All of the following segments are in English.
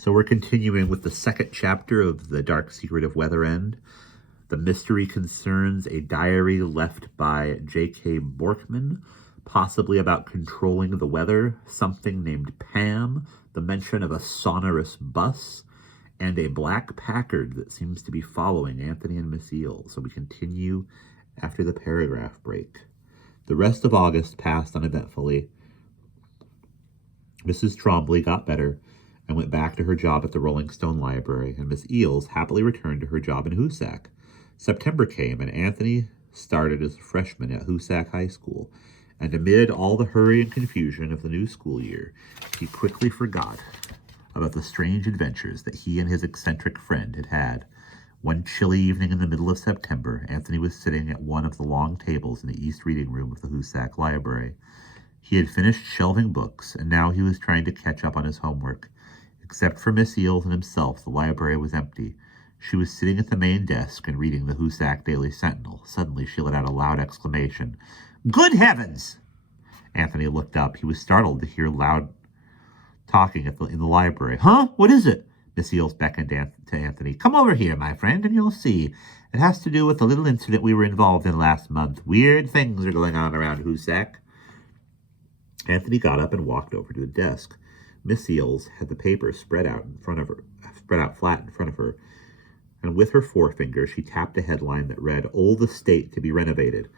So we're continuing with the second chapter of The Dark Secret of Weatherend. The mystery concerns a diary left by J.K. Borkman, possibly about controlling the weather, something named Pam, the mention of a sonorous bus, and a black Packard that seems to be following Anthony and Miss Eel. So we continue after the paragraph break. The rest of August passed uneventfully. Mrs. Trombley got better and went back to her job at the Rolling Stone Library, and Miss Eels happily returned to her job in Hoosac. September came, and Anthony started as a freshman at Hoosac High School, and amid all the hurry and confusion of the new school year, he quickly forgot about the strange adventures that he and his eccentric friend had had. One chilly evening in the middle of September, Anthony was sitting at one of the long tables in the East Reading Room of the Hoosac Library. He had finished shelving books, and now he was trying to catch up on his homework. Except for Miss Eels and himself, the library was empty. She was sitting at the main desk and reading the Hoosac Daily Sentinel. Suddenly she let out a loud exclamation. "Good heavens!" Anthony looked up. He was startled to hear loud talking in the library. "Huh? What is it?" Miss Eels beckoned to Anthony. "Come over here, my friend, and you'll see. It has to do with the little incident we were involved in last month. Weird things are going on around Hoosac." Anthony got up and walked over to the desk. Miss Eels had the paper spread out flat in front of her, and with her forefinger she tapped a headline that read, "Old Estate to be Renovated."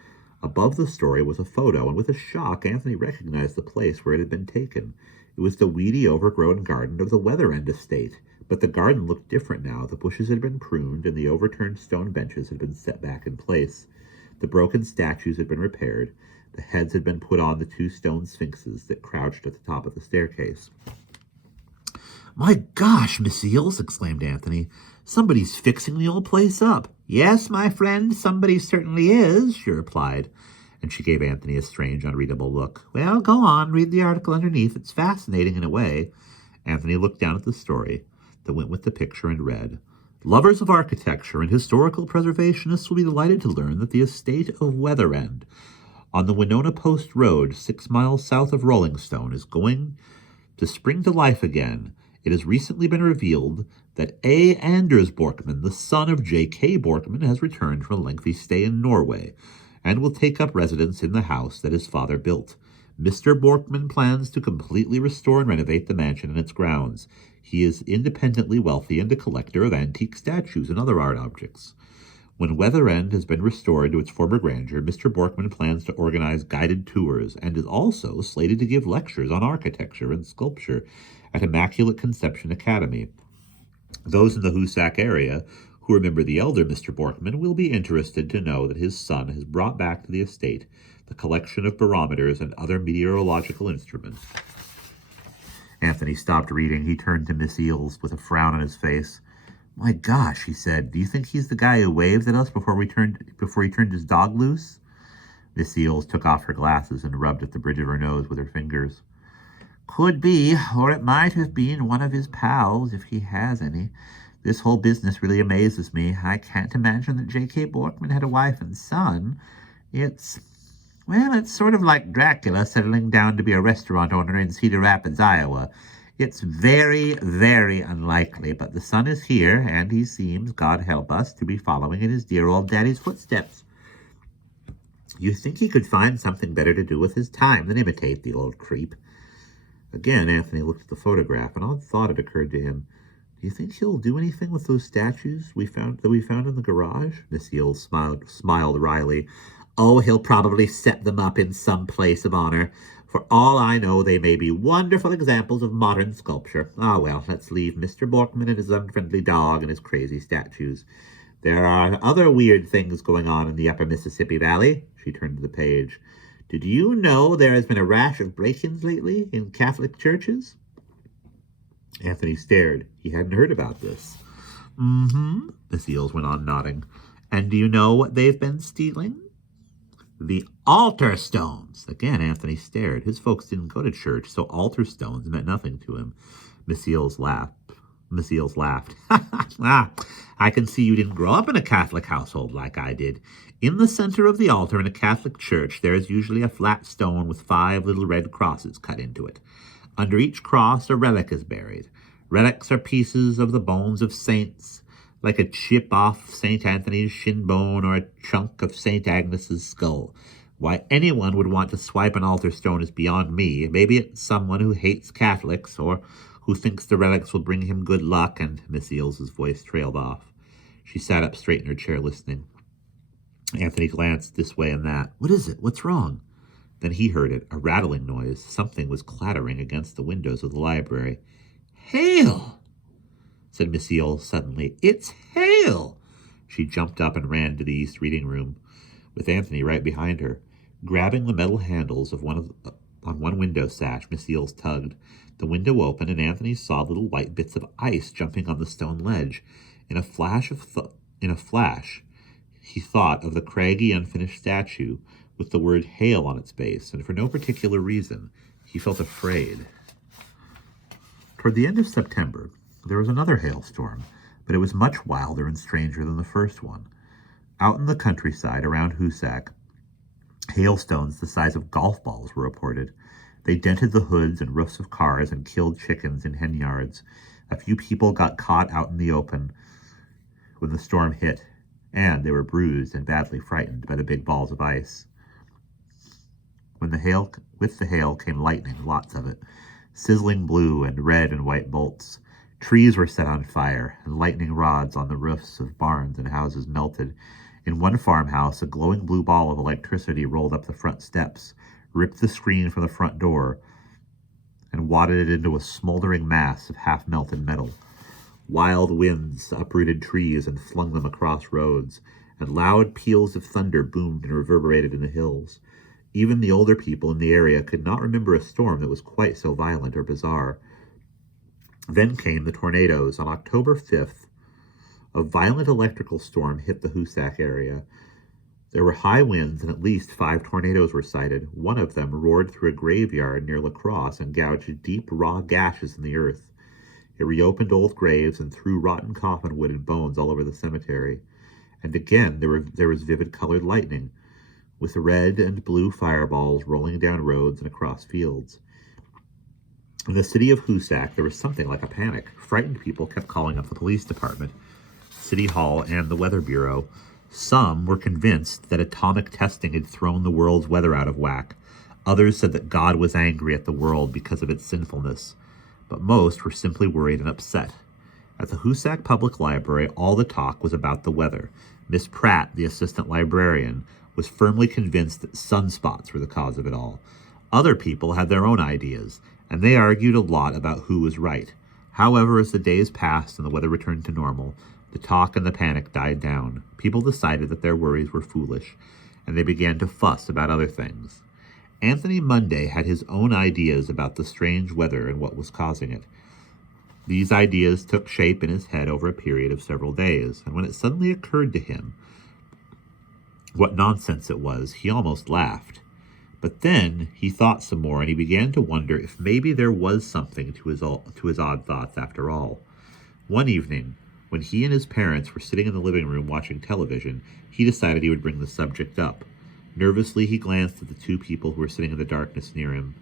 Above the story was a photo, and with a shock, Anthony recognized the place where it had been taken. It was the weedy, overgrown garden of the Weatherend estate, but the garden looked different now. The bushes had been pruned, and the overturned stone benches had been set back in place. The broken statues had been repaired. The heads had been put on the two stone sphinxes that crouched at the top of the staircase. "My gosh, Miss Eels!" exclaimed Anthony. "Somebody's fixing the old place up." "Yes, my friend, somebody certainly is," she replied, and she gave Anthony a strange, unreadable look. "Well, go on, read the article underneath. It's fascinating in a way." Anthony looked down at the story that went with the picture and read, "Lovers of architecture and historical preservationists will be delighted to learn that the estate of Weatherend on the Winona Post Road, 6 miles south of Rolling Stone, is going to spring to life again. It has recently been revealed that A. Anders Borkman, the son of J.K. Borkman, has returned from a lengthy stay in Norway and will take up residence in the house that his father built. Mr. Borkman plans to completely restore and renovate the mansion and its grounds. He is independently wealthy and a collector of antique statues and other art objects. When Weatherend has been restored to its former grandeur, Mr. Borkman plans to organize guided tours and is also slated to give lectures on architecture and sculpture at Immaculate Conception Academy. Those in the Hoosac area who remember the elder Mr. Borkman will be interested to know that his son has brought back to the estate the collection of barometers and other meteorological instruments." Anthony stopped reading. He turned to Miss Eels with a frown on his face. "My gosh," he said, "do you think he's the guy who waved at us before he turned his dog loose?" Miss Eels took off her glasses and rubbed at the bridge of her nose with her fingers. "Could be, or it might have been one of his pals, if he has any. This whole business really amazes me. I can't imagine that J.K. Borkman had a wife and son. It's sort of like Dracula settling down to be a restaurant owner in Cedar Rapids, Iowa. It's very, very unlikely, but the son is here, and he seems, God help us, to be following in his dear old daddy's footsteps. You think he could find something better to do with his time than imitate the old creep?" Again, Anthony looked at the photograph. An odd thought had occurred to him. "Do you think he'll do anything with those statues we found in the garage?" Miss Eels smiled wryly. "Oh, he'll probably set them up in some place of honor. For all I know, they may be wonderful examples of modern sculpture. Ah, well, let's leave Mr. Borkman and his unfriendly dog and his crazy statues. There are other weird things going on in the upper Mississippi Valley." She turned to the page. "Did you know there has been a rash of break-ins lately in Catholic churches?" Anthony stared. He hadn't heard about this. "Mm-hmm," Miss Eels went on, nodding. "And do you know what they've been stealing?" "The altar stones." Again, Anthony stared. His folks didn't go to church, so altar stones meant nothing to him. Miss Eels laughed. "I can see you didn't grow up in a Catholic household like I did. In the center of the altar in a Catholic church, there is usually a flat stone with 5 little red crosses cut into it. Under each cross, a relic is buried. Relics are pieces of the bones of saints, like a chip off St. Anthony's shin bone or a chunk of St. Agnes's skull. Why anyone would want to swipe an altar stone is beyond me. Maybe it's someone who hates Catholics, or who thinks the relics will bring him good luck, and Miss Eales's voice trailed off. She sat up straight in her chair, listening. Anthony glanced this way and that. What is it? What's wrong? Then he heard it, a rattling noise. Something was clattering against the windows of the library. Hail! Said Miss Eales suddenly. It's hail! She jumped up and ran to the East Reading Room, with Anthony right behind her. Grabbing the metal handles of on one window sash, Miss Eales tugged. The window opened, and Anthony saw little white bits of ice jumping on the stone ledge. In a flash, he thought of the craggy, unfinished statue with the word hail on its base, and for no particular reason, he felt afraid. Toward the end of September, there was another hailstorm, but it was much wilder and stranger than the first one. Out in the countryside around Hoosac, hailstones the size of golf balls were reported. They dented the hoods and roofs of cars and killed chickens in hen yards. A few people got caught out in the open when the storm hit, and they were bruised and badly frightened by the big balls of ice. With the hail came lightning, lots of it, sizzling blue and red and white bolts. Trees were set on fire, and lightning rods on the roofs of barns and houses melted. In one farmhouse, a glowing blue ball of electricity rolled up the front steps, ripped the screen from the front door, and wadded it into a smoldering mass of half-melted metal. Wild winds uprooted trees and flung them across roads, and loud peals of thunder boomed and reverberated in the hills. Even the older people in the area could not remember a storm that was quite so violent or bizarre. Then came the tornadoes. On October 5th, a violent electrical storm hit the Hoosac area. There were high winds, and at least 5 tornadoes were sighted. One of them roared through a graveyard near La Crosse and gouged deep, raw gashes in the earth. It reopened old graves and threw rotten coffin wood and bones all over the cemetery. And again there was vivid colored lightning, with red and blue fireballs rolling down roads and across fields. In the city of Hoosac, there was something like a panic. Frightened people kept calling up the police department, City Hall, and the Weather Bureau. Some were convinced that atomic testing had thrown the world's weather out of whack. Others said that God was angry at the world because of its sinfulness. But most were simply worried and upset. At the Hoosac Public Library, all the talk was about the weather. Miss Pratt, the assistant librarian, was firmly convinced that sunspots were the cause of it all. Other people had their own ideas, and they argued a lot about who was right. However, as the days passed and the weather returned to normal, the talk and the panic died down. People decided that their worries were foolish, and they began to fuss about other things. Anthony Monday had his own ideas about the strange weather and what was causing it. These ideas took shape in his head over a period of several days, and when it suddenly occurred to him what nonsense it was, he almost laughed. But then he thought some more, and he began to wonder if maybe there was something to his odd thoughts after all. One evening, when he and his parents were sitting in the living room watching television, he decided he would bring the subject up. Nervously, he glanced at the 2 people who were sitting in the darkness near him.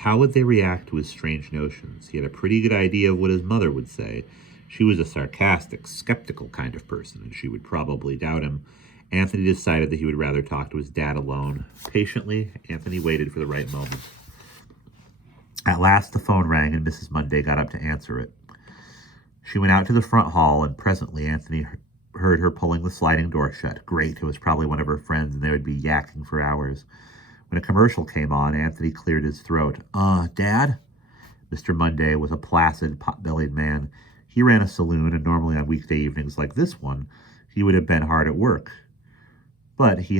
How would they react to his strange notions? He had a pretty good idea of what his mother would say. She was a sarcastic, skeptical kind of person, and she would probably doubt him. Anthony decided that he would rather talk to his dad alone. Patiently, Anthony waited for the right moment. At last, the phone rang, and Mrs. Monday got up to answer it. She went out to the front hall, and presently Anthony heard her pulling the sliding door shut. Great, it was probably one of her friends, and they would be yakking for hours. When a commercial came on, Anthony cleared his throat. Dad? Mr. Monday was a placid, pot-bellied man. He ran a saloon, and normally on weekday evenings like this one, he would have been hard at work. But his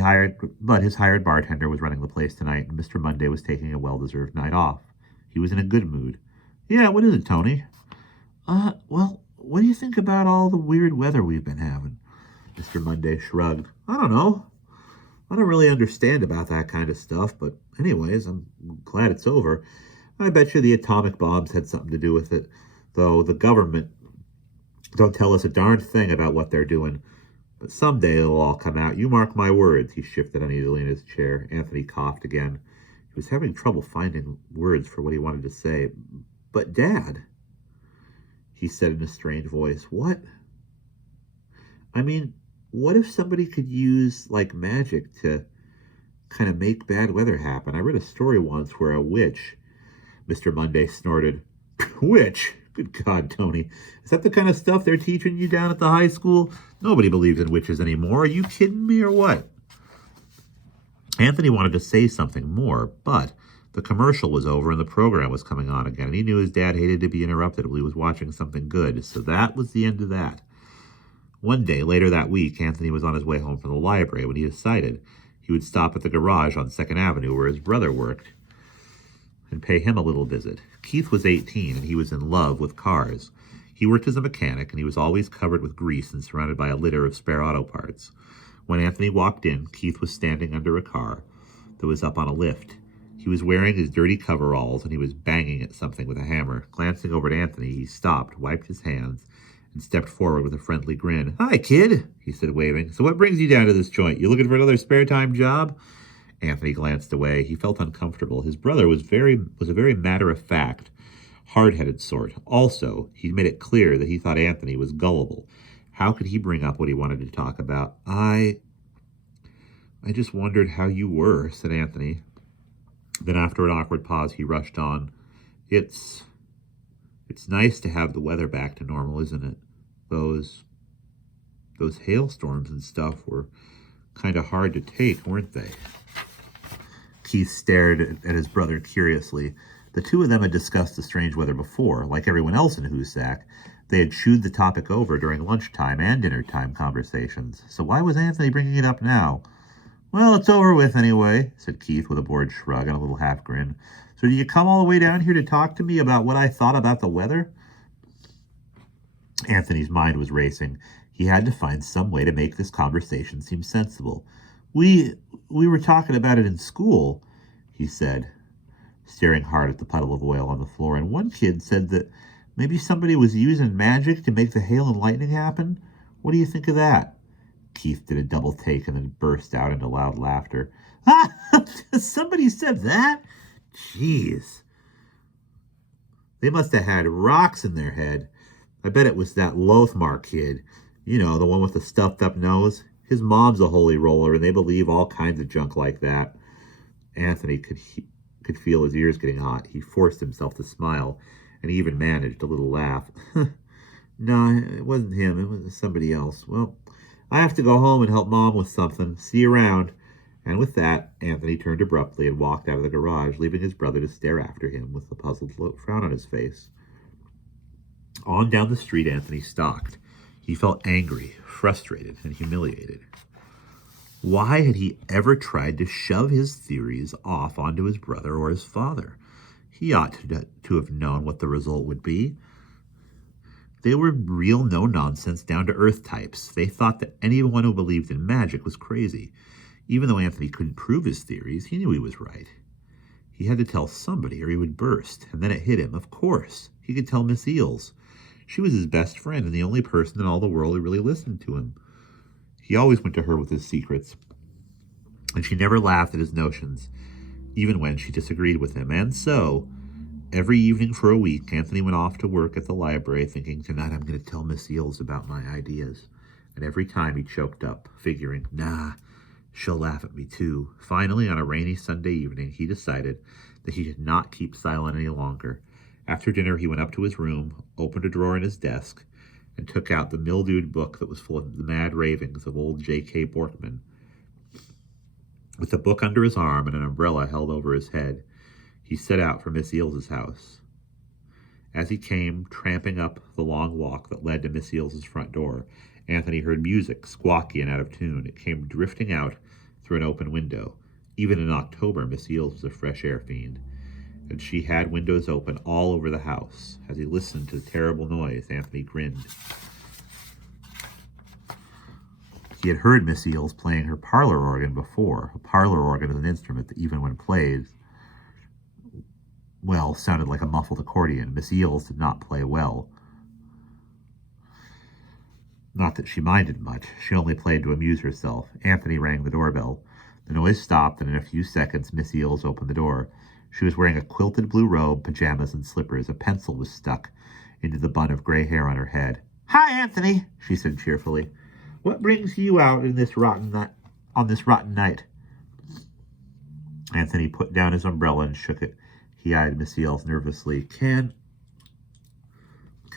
hired bartender was running the place tonight, and Mr. Monday was taking a well-deserved night off. He was in a good mood. Yeah, what is it, Tony? Well, what do you think about all the weird weather we've been having? Mr. Monday shrugged. I don't know. I don't really understand about that kind of stuff, but anyways, I'm glad it's over. I bet you the atomic bombs had something to do with it, though the government don't tell us a darn thing about what they're doing. But someday it'll all come out. You mark my words. He shifted uneasily in his chair. Anthony coughed again. He was having trouble finding words for what he wanted to say. But, Dad... he said in a strange voice. What? I mean, what if somebody could use, like, magic to kind of make bad weather happen? I read a story once where a witch, Mr. Monday snorted. Witch? Good God, Tony. Is that the kind of stuff they're teaching you down at the high school? Nobody believes in witches anymore. Are you kidding me or what? Anthony wanted to say something more, but the commercial was over and the program was coming on again, and he knew his dad hated to be interrupted while he was watching something good, so that was the end of that. One day, later that week, Anthony was on his way home from the library when he decided he would stop at the garage on 2nd Avenue where his brother worked and pay him a little visit. Keith was 18, and he was in love with cars. He worked as a mechanic, and he was always covered with grease and surrounded by a litter of spare auto parts. When Anthony walked in, Keith was standing under a car that was up on a lift. He was wearing his dirty coveralls, and he was banging at something with a hammer. Glancing over at Anthony, he stopped, wiped his hands, and stepped forward with a friendly grin. "Hi, kid," he said, waving. "So what brings you down to this joint? You looking for another spare-time job?" Anthony glanced away. He felt uncomfortable. His brother was a very matter-of-fact, hard-headed sort. Also, he made it clear that he thought Anthony was gullible. How could he bring up what he wanted to talk about? I just wondered how you were," said Anthony. Then after an awkward pause, he rushed on. It's nice to have the weather back to normal, isn't it? Those hailstorms and stuff were kind of hard to take, weren't they?" Keith stared at his brother curiously. The two of them had discussed the strange weather before. Like everyone else in Hoosac, they had chewed the topic over during lunchtime and dinner-time conversations. So why was Anthony bringing it up now? "Well, it's over with anyway," said Keith with a bored shrug and a little half-grin. "So did you come all the way down here to talk to me about what I thought about the weather?" Anthony's mind was racing. He had to find some way to make this conversation seem sensible. We were talking about it in school," he said, staring hard at the puddle of oil on the floor, "and one kid said that maybe somebody was using magic to make the hail and lightning happen. What do you think of that?" Keith did a double take and then burst out into loud laughter. "Ah, somebody said that? Jeez. They must have had rocks in their head. I bet it was that Lothmar kid. You know, the one with the stuffed-up nose. His mom's a holy roller, and they believe all kinds of junk like that." Anthony could feel his ears getting hot. He forced himself to smile, and he even managed a little laugh. "No, it wasn't him. It was somebody else. Well, I have to go home and help Mom with something. See you around." And with that, Anthony turned abruptly and walked out of the garage, leaving his brother to stare after him with a puzzled frown on his face. On down the street, Anthony stalked. He felt angry, frustrated, and humiliated. Why had he ever tried to shove his theories off onto his brother or his father? He ought to have known what the result would be. They were real no-nonsense, down-to-earth types. They thought that anyone who believed in magic was crazy. Even though Anthony couldn't prove his theories, he knew he was right. He had to tell somebody or he would burst, and then it hit him. Of course, he could tell Miss Eels. She was his best friend and the only person in all the world who really listened to him. He always went to her with his secrets, and she never laughed at his notions, even when she disagreed with him. And so, every evening for a week, Anthony went off to work at the library thinking, "Tonight I'm going to tell Miss Eels about my ideas." And every time he choked up, figuring, "Nah, she'll laugh at me too." Finally, on a rainy Sunday evening, he decided that he should not keep silent any longer. After dinner, he went up to his room, opened a drawer in his desk, and took out the mildewed book that was full of the mad ravings of old J.K. Borkman. With the book under his arm and an umbrella held over his head, he set out for Miss Eels's house. As he came tramping up the long walk that led to Miss Eels's front door, Anthony heard music, squawky and out of tune. It came drifting out through an open window. Even in October, Miss Eels was a fresh air fiend, and she had windows open all over the house. As he listened to the terrible noise, Anthony grinned. He had heard Miss Eels playing her parlor organ before. A parlor organ is an instrument that, even when played, well, sounded like a muffled accordion. Miss Eels did not play well. Not that she minded much. She only played to amuse herself. Anthony rang the doorbell. The noise stopped, and in a few seconds, Miss Eels opened the door. She was wearing a quilted blue robe, pajamas, and slippers. A pencil was stuck into the bun of gray hair on her head. "Hi, Anthony," she said cheerfully. "What brings you out in this rotten night?" Anthony put down his umbrella and shook it. He eyed Miss Eels nervously. Can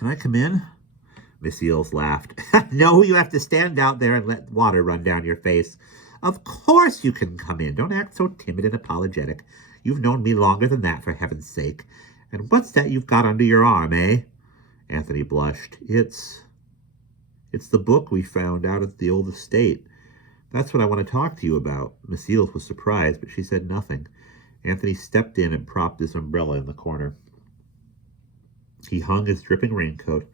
I come in?" Miss Eels laughed. "No, you have to stand out there and let water run down your face." "Of course you can come in. Don't act so timid and apologetic. You've known me longer than that, for heaven's sake. And what's that you've got under your arm, eh?" Anthony blushed. It's the book we found out at the old estate. That's what I want to talk to you about." Miss Eels was surprised, but she said nothing. Anthony stepped in and propped his umbrella in the corner. He hung his dripping raincoat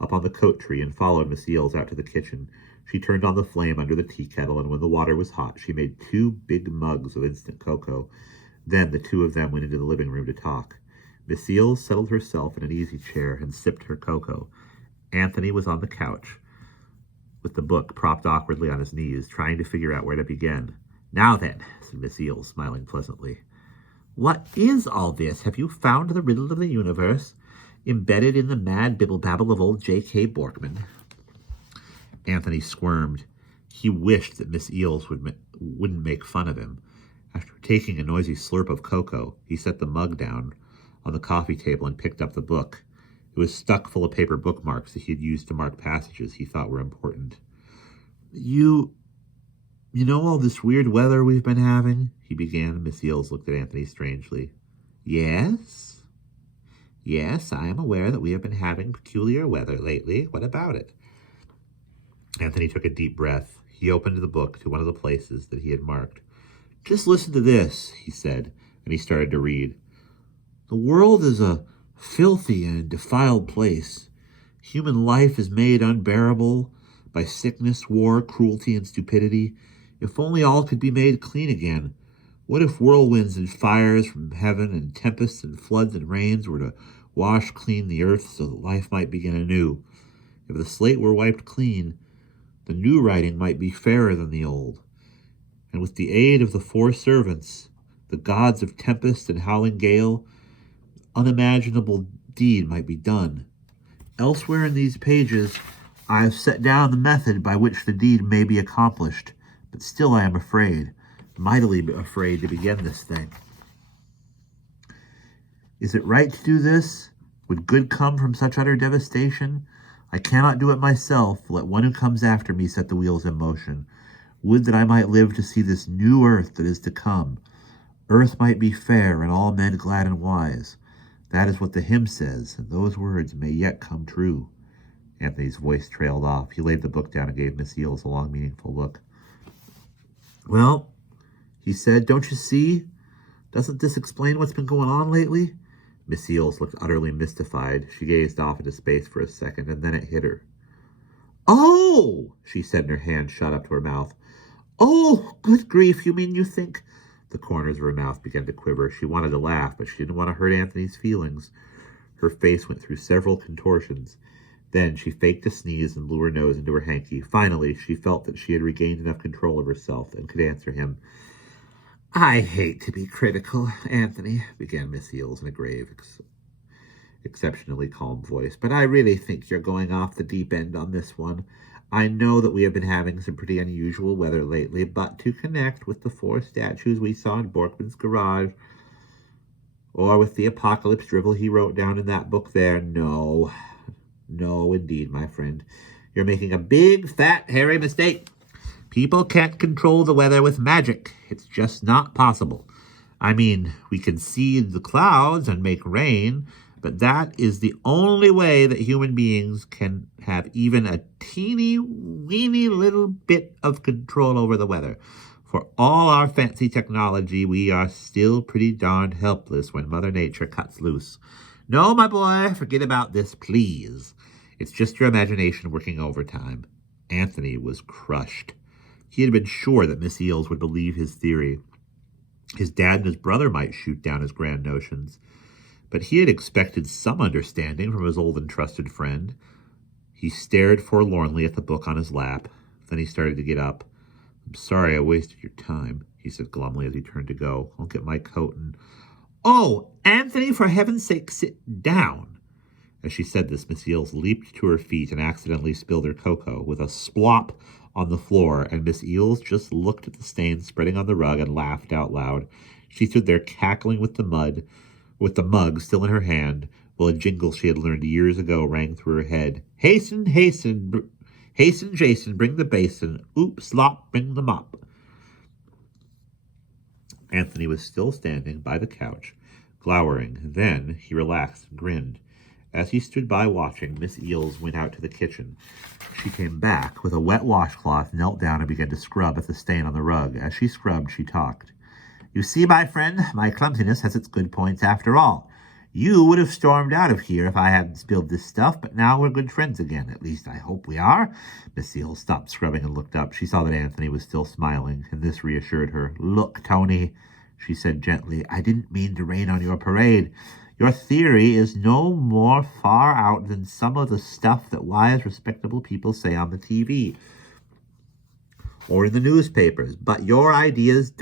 up on the coat tree and followed Miss Eels out to the kitchen. She turned on the flame under the tea kettle, and when the water was hot, she made 2 big mugs of instant cocoa. Then the two of them went into the living room to talk. Miss Eels settled herself in an easy chair and sipped her cocoa. Anthony was on the couch, with the book propped awkwardly on his knees, trying to figure out where to begin. "Now then," said Miss Eels, smiling pleasantly. "What is all this? Have you found the riddle of the universe, embedded in the mad bibble-babble of old J.K. Borkman?" Anthony squirmed. He wished that Miss Eels wouldn't make fun of him. After taking a noisy slurp of cocoa, he set the mug down on the coffee table and picked up the book. It was stuck full of paper bookmarks that he had used to mark passages he thought were important. You know all this weird weather we've been having?" he began. Miss Eels looked at Anthony strangely. Yes, I am aware that we have been having peculiar weather lately. What about it?" Anthony took a deep breath. He opened the book to one of the places that he had marked. "Just listen to this," he said, and he started to read. "The world is a filthy and defiled place. Human life is made unbearable by sickness, war, cruelty, and stupidity. If only all could be made clean again. What if whirlwinds and fires from heaven and tempests and floods and rains were to wash clean the earth so that life might begin anew? If the slate were wiped clean, the new writing might be fairer than the old. And with the aid of the 4 servants, the gods of tempest and howling gale, unimaginable deed might be done. Elsewhere in these pages, I have set down the method by which the deed may be accomplished, but still I am afraid, mightily afraid to begin this thing. Is it right to do this? Would good come from such utter devastation? I cannot do it myself. Let one who comes after me set the wheels in motion. Would that I might live to see this new earth that is to come. Earth might be fair, and all men glad and wise. That is what the hymn says, and those words may yet come true." Anthony's voice trailed off. He laid the book down and gave Miss Eels a long, meaningful look. "Well," he said, "don't you see? Doesn't this explain what's been going on lately?" Miss Eels looked utterly mystified. She gazed off into space for a second, and then it hit her. "Oh!" she said, and her hand shot up to her mouth. "Oh, good grief, you mean you think—" The corners of her mouth began to quiver. She wanted to laugh, but she didn't want to hurt Anthony's feelings. Her face went through several contortions. Then she faked a sneeze and blew her nose into her hanky. Finally, she felt that she had regained enough control of herself and could answer him. "I hate to be critical, Anthony," began Miss Eels in a grave, exceptionally calm voice, "but I really think you're going off the deep end on this one. I know that we have been having some pretty unusual weather lately, but to connect with the 4 statues we saw in Borkman's garage, or with the apocalypse drivel he wrote down in that book there, no, indeed, my friend. You're making a big, fat, hairy mistake. People can't control the weather with magic. It's just not possible. I mean, we can seed the clouds and make rain, but that is the only way that human beings can have even a teeny-weeny little bit of control over the weather. For all our fancy technology, we are still pretty darned helpless when Mother Nature cuts loose. No, my boy, forget about this, please. It's just your imagination working overtime." Anthony was crushed. He had been sure that Miss Eels would believe his theory. His dad and his brother might shoot down his grand notions, but he had expected some understanding from his old and trusted friend. He stared forlornly at the book on his lap. Then he started to get up. "I'm sorry I wasted your time," he said glumly as he turned to go. "I'll get my coat and—" "Oh, Anthony, for heaven's sake, sit down." As she said this, Miss Eels leaped to her feet and accidentally spilled her cocoa with a splop on the floor, and Miss Eels just looked at the stains spreading on the rug and laughed out loud. She stood there cackling with the mug still in her hand, while a jingle she had learned years ago rang through her head. Hasten, hasten, hasten, Jason, bring the basin. Oop, slop, bring the mop. Anthony was still standing by the couch, glowering. Then he relaxed and grinned. As he stood by watching, Miss Eels went out to the kitchen. She came back with a wet washcloth, knelt down, and began to scrub at the stain on the rug. As she scrubbed, she talked. You see, my friend, my clumsiness has its good points after all. You would have stormed out of here if I hadn't spilled this stuff, but now we're good friends again. At least I hope we are. Miss Eels stopped scrubbing and looked up. She saw that Anthony was still smiling, and this reassured her. Look, Tony, she said gently, I didn't mean to rain on your parade. Your theory is no more far out than some of the stuff that wise, respectable people say on the TV or in the newspapers. But your idea just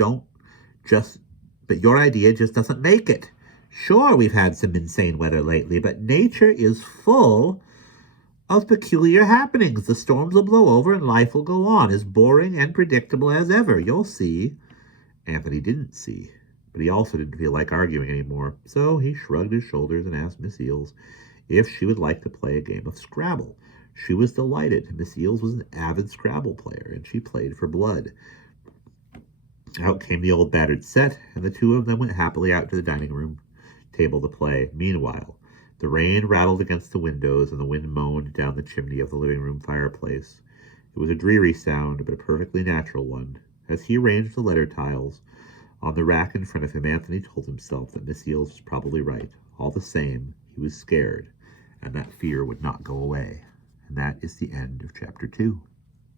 doesn't make it. Sure, we've had some insane weather lately, but nature is full of peculiar happenings. The storms will blow over and life will go on, as boring and predictable as ever. You'll see. Anthony didn't see, but he also didn't feel like arguing anymore, so he shrugged his shoulders and asked Miss Eels if she would like to play a game of Scrabble. She was delighted. Miss Eels was an avid Scrabble player, and she played for blood. Out came the old battered set, and the two of them went happily out to the dining room table to play. Meanwhile, the rain rattled against the windows, and the wind moaned down the chimney of the living room fireplace. It was a dreary sound, but a perfectly natural one. As he arranged the letter tiles on the rack in front of him, Anthony told himself that Miss Eels was probably right. All the same, he was scared, and that fear would not go away. And that is the end of Chapter 2.